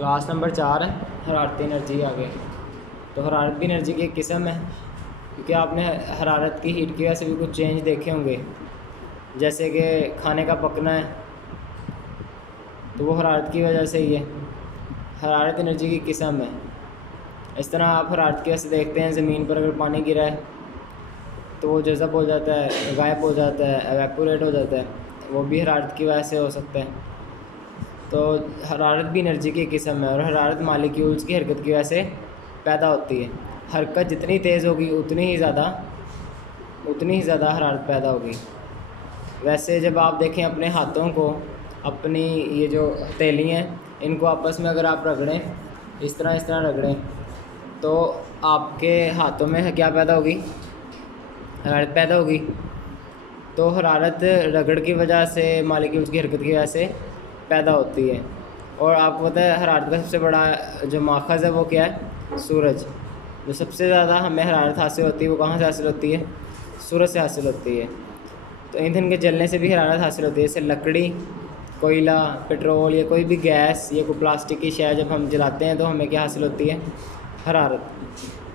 Class number 4 है, हरारती energy आगे। तो हरारती एनर्जी की एक किस्म है, क्योंकि आपने हरारत की हीट की वजह से भी कुछ चेंज देखे होंगे, जैसे कि खाने का पकना है तो वो हरारत की वजह से ही है। हरारत एनर्जी की किस्म है। इस तरह आप हरारत की वजह से देखते हैं ज़मीन पर अगर पानी गिरा है तो वो जज़ब हो जाता है, गायब हो जाता है, एवेपोरेट हो जाता है, वो भी हरारत की वजह से हो सकता है। तो हरारत भी एनर्जी की किस्म है, और हरारत मालिक्यूल्स की हरकत की वजह से पैदा होती है। हरकत जितनी तेज़ होगी उतनी ही ज़्यादा हरारत पैदा होगी। वैसे जब आप देखें अपने हाथों को, अपनी ये जो हथेली हैं, इनको आपस में अगर आप रगड़ें, इस तरह रगड़ें, तो आपके हाथों में क्या पैदा होगी? हरारत पैदा होगी। तो हरारत रगड़ की वजह से, मालिक्यूल्स की हरकत की वजह से पैदा होती है। और आपको पता है हरारत का सबसे बड़ा जो माखज़ है वो क्या है? सूरज। जो सबसे ज़्यादा हमें हरारत हासिल होती है वो कहाँ से हासिल होती है? सूरज से हासिल होती है। तो ईंधन के जलने से भी हरारत हासिल होती है, जैसे लकड़ी, कोयला, पेट्रोल या कोई भी गैस या कोई प्लास्टिक की शय जब हम जलाते हैं तो हमें क्या हासिल होती है? हरारत।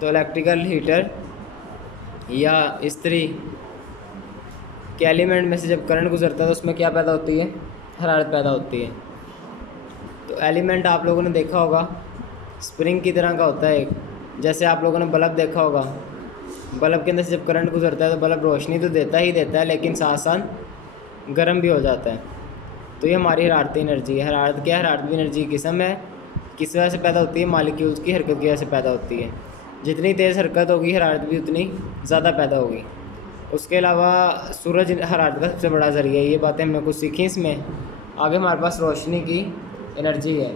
तो इलेक्ट्रिकल हीटर या इस्त्री के एलिमेंट में से जब करंट गुजरता है तो उसमें क्या पैदा होती है? हरारत पैदा होती है। तो एलिमेंट आप लोगों ने देखा होगा स्प्रिंग की तरह का होता है एक, जैसे आप लोगों ने बल्ब देखा होगा, बल्ब के अंदर से जब करंट गुजरता है तो बल्ब रोशनी तो देता ही देता है, लेकिन साथ साथ गर्म भी हो जाता है। तो ये हमारी हरारती एनर्जी है। हरारत क्या है? हरारत भी एनर्जी की किस्म है। किस वजह से पैदा होती है? मालिक्यूल्स की हरकत की वजह से पैदा होती है। जितनी तेज़ हरकत होगी हरारत भी उतनी ज़्यादा पैदा होगी। उसके अलावा सूरज हरारत का सबसे बड़ा ज़रिया है। ये बातें हमने कुछ सीखी इसमें। आगे हमारे पास रोशनी की एनर्जी है।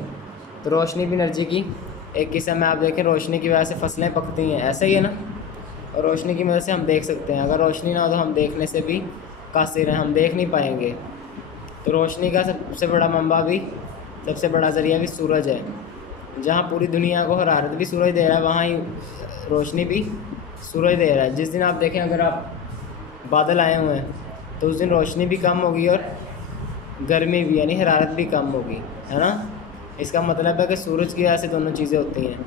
तो रोशनी भी एनर्जी की एक किस्म है। आप देखें रोशनी की वजह से फसलें पकती हैं, ऐसा ही है ना। और रोशनी की मदद से हम देख सकते हैं। अगर रोशनी ना हो तो हम देखने से भी कासिर हैं, हम देख नहीं पाएंगे। तो रोशनी का सबसे बड़ा मंबा भी, सबसे बड़ा ज़रिया भी सूरज है। जहाँ पूरी दुनिया को हरारत भी सूरज दे रहा है, वहाँ ही रोशनी भी सूरज दे रहा है। जिस दिन आप देखें अगर आप बादल आए हुए हैं तो उस दिन रोशनी भी कम होगी और गर्मी भी, यानी हरारत भी कम होगी, है ना। इसका मतलब है कि सूरज की वजह से दोनों चीज़ें होती हैं।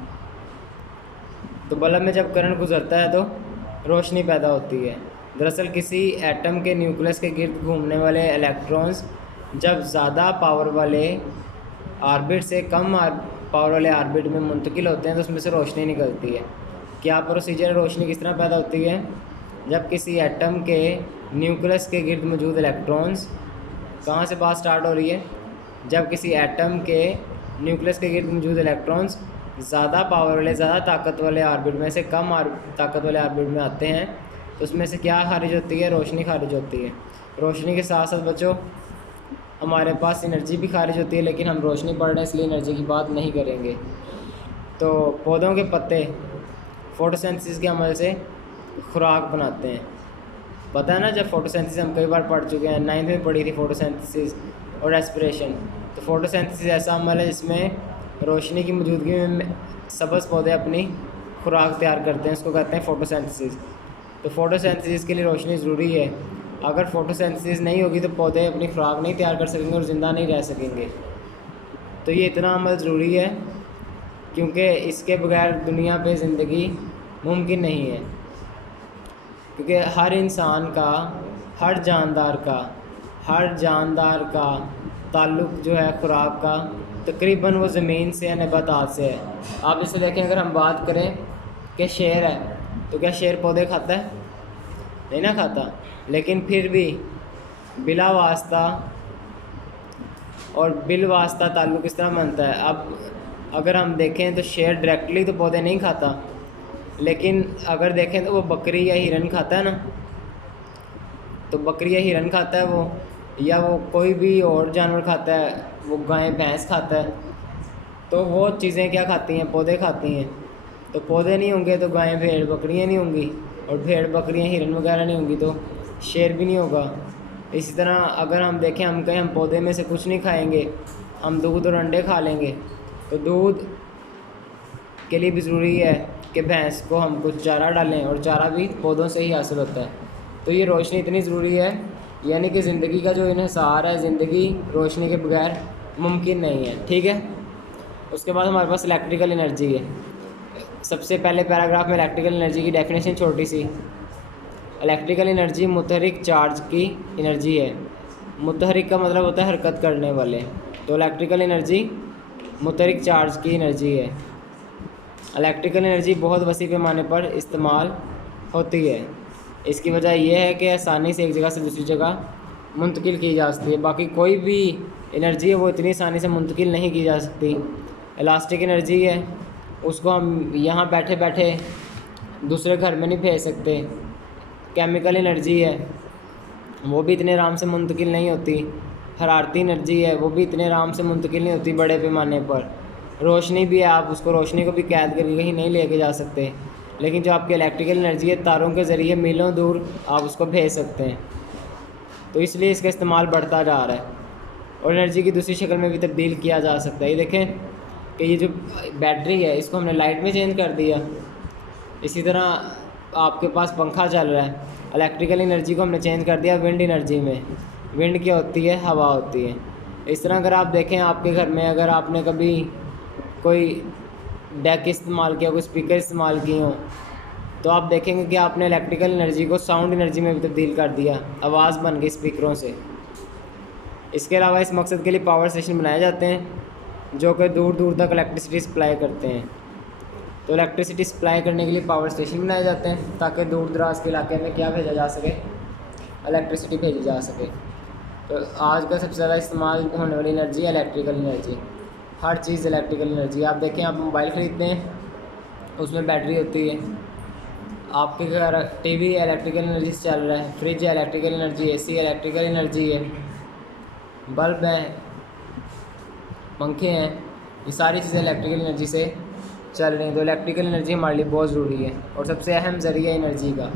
तो बल्ब में जब करंट गुजरता है तो रोशनी पैदा होती है। दरअसल किसी एटम के न्यूक्लियस के गिर्द घूमने वाले इलेक्ट्रॉन्स जब ज़्यादा पावर वाले ऑर्बिट से कम पावर वाले ऑर्बिट में मुंतकिल होते हैं तो उसमें से रोशनी निकलती है। क्या प्रोसीजर रोशनी किस तरह पैदा होती है? जब किसी एटम के न्यूक्लियस के गिर्द मौजूद इलेक्ट्रॉन्स, कहाँ से बात स्टार्ट हो रही है? जब किसी एटम के न्यूक्लियस के गिर्द मौजूद इलेक्ट्रॉन्स ज़्यादा पावर वाले, ज़्यादा ताकत वाले ऑर्बिट में से कम ताकत वाले ऑर्बिट में आते हैं तो उसमें से क्या खारिज होती है? रोशनी खारिज होती है। रोशनी के साथ साथ बच्चों हमारे पास एनर्जी भी खारिज होती है, लेकिन हम रोशनी पढ़ रहे हैं इसलिए एनर्जी की बात नहीं करेंगे। तो पौधों के पत्ते फोटोसिंथेसिस के अमल से खुराक बनाते हैं। पता है ना, जब फोटोसिंथेसिस हम कई बार पढ़ चुके हैं, 9th में पढ़ी थी फोटोसिंथेसिस और रेस्पिरेशन। तो फोटोसिंथेसिस ऐसा अमल है जिसमें रोशनी की मौजूदगी में सब्ज़ पौधे अपनी खुराक तैयार करते हैं, उसको कहते हैं फोटोसिंथेसिस। तो फोटोसिंथेसिस के लिए रोशनी ज़रूरी है। अगर फोटोसिंथेसिस नहीं होगी तो पौधे अपनी खुराक नहीं तैयार कर सकेंगे और ज़िंदा नहीं रह सकेंगे। तो ये इतना अमल ज़रूरी है क्योंकि इसके बगैर दुनिया पे ज़िंदगी मुमकिन नहीं है। क्योंकि हर इंसान का, हर जानदार का ताल्लुक़ जो है खुराक का तकरीबन वो ज़मीन से या नबातात से है। आप इसे देखें, अगर हम बात करें कि शेर है तो क्या शेर पौधे खाता है? नहीं ना खाता। लेकिन फिर भी बिला वास्ता और बिल वास्ता ताल्लुक़ इस तरह बनता है। अब अगर हम देखें तो शेर डायरेक्टली तो पौधे नहीं खाता, लेकिन अगर देखें तो वो बकरी या हिरन खाता है ना। तो बकरी या हिरन खाता है वो, या वो कोई भी और जानवर खाता है, वो गाय भैंस खाता है। तो वो चीज़ें क्या खाती हैं? पौधे खाती हैं। तो पौधे नहीं होंगे तो गाय भेड़ बकरियाँ नहीं होंगी, और भेड़ बकरियाँ हिरन वगैरह नहीं होंगी तो शेर भी नहीं होगा। इसी तरह अगर हम देखें, हम कहें हम पौधे में से कुछ नहीं खाएंगे, हम दूध और अंडे खा लेंगे, तो दूध के लिए भी ज़रूरी है कि भैंस को हम कुछ चारा डालें, और चारा भी पौधों से ही हासिल होता है। तो ये रोशनी इतनी ज़रूरी है, यानी कि ज़िंदगी का जो इन्हिसार है, ज़िंदगी रोशनी के बगैर मुमकिन नहीं है। ठीक है। उसके बाद हमारे पास इलेक्ट्रिकल एनर्जी है। सबसे पहले पैराग्राफ में इलेक्ट्रिकल एनर्जी की डेफिनेशन छोटी सी। इलेक्ट्रिकल एनर्जी मुतहरिक चार्ज की एनर्जी है। मुतहरिक का मतलब होता है हरकत करने वाले, तो इलेक्ट्रिकल एनर्जी मुतहरिक चार्ज की एनर्जी है। इलेक्ट्रिकल एनर्जी बहुत वसी पैमाने पर इस्तेमाल होती है। इसकी वजह यह है कि आसानी से एक जगह से दूसरी जगह मुंतकिल की जा सकती है। बाकी कोई भी एनर्जी है वो इतनी आसानी से मुंतकिल नहीं की जा सकती। इलास्टिक एनर्जी है, उसको हम यहाँ बैठे बैठे दूसरे घर में नहीं भेज सकते। केमिकल एनर्जी है, वो भी इतने आराम से मुंतकिल नहीं होती। हरारती एनर्जी है, वो भी इतने आराम से मुंतकिल नहीं होती बड़े पैमाने पर। रोशनी भी है, आप उसको रोशनी को भी कैद करके कहीं नहीं लेके जा सकते। लेकिन जो आपकी इलेक्ट्रिकल एनर्जी है, तारों के ज़रिए मीलों दूर आप उसको भेज सकते हैं। तो इसलिए इसका इस्तेमाल बढ़ता जा रहा है और एनर्जी की दूसरी शक्ल में भी तब्दील किया जा सकता है। ये देखें कि ये जो बैटरी है इसको हमने लाइट में चेंज कर दिया। इसी तरह आपके पास पंखा चल रहा है, इलेक्ट्रिकल एनर्जी को हमने चेंज कर दिया विंड एनर्जी में। विंड क्या होती है? हवा होती है। इस तरह अगर आप देखें आपके घर में अगर आपने कभी कोई डेक इस्तेमाल किया, कोई स्पीकर इस्तेमाल किए हों, तो आप देखेंगे कि आपने इलेक्ट्रिकल एनर्जी को साउंड एनर्जी में भी तब्दील कर दिया, आवाज़ बन गई स्पीकरों से। इसके अलावा इस मकसद के लिए पावर स्टेशन बनाए जाते हैं जो कि दूर दूर तक इलेक्ट्रिसिटी सप्लाई करते हैं। तो इलेक्ट्रिसिटी सप्लाई करने के लिए पावर स्टेशन बनाए जाते हैं ताकि दूर दराज के इलाके में क्या भेजा जा सके? इलेक्ट्रिसिटी भेजी जा सके। तो आज का सबसे ज़्यादा इस्तेमाल होने वाली एनर्जी है इलेक्ट्रिकल एनर्जी। हर चीज़ इलेक्ट्रिकल एनर्जी। आप देखें, आप मोबाइल ख़रीदते हैं उसमें बैटरी होती है। आपके घर टीवी इलेक्ट्रिकल एनर्जी से चल रहा है, फ्रिज है electrical energy, AC electrical energy है, बल्ब हैं, पंखे हैं, ये सारी चीज़ें इलेक्ट्रिकल एनर्जी से चल रही हैं। तो इलेक्ट्रिकल एनर्जी हमारे लिए बहुत ज़रूरी है और सबसे अहम ज़रिया एनर्जी का।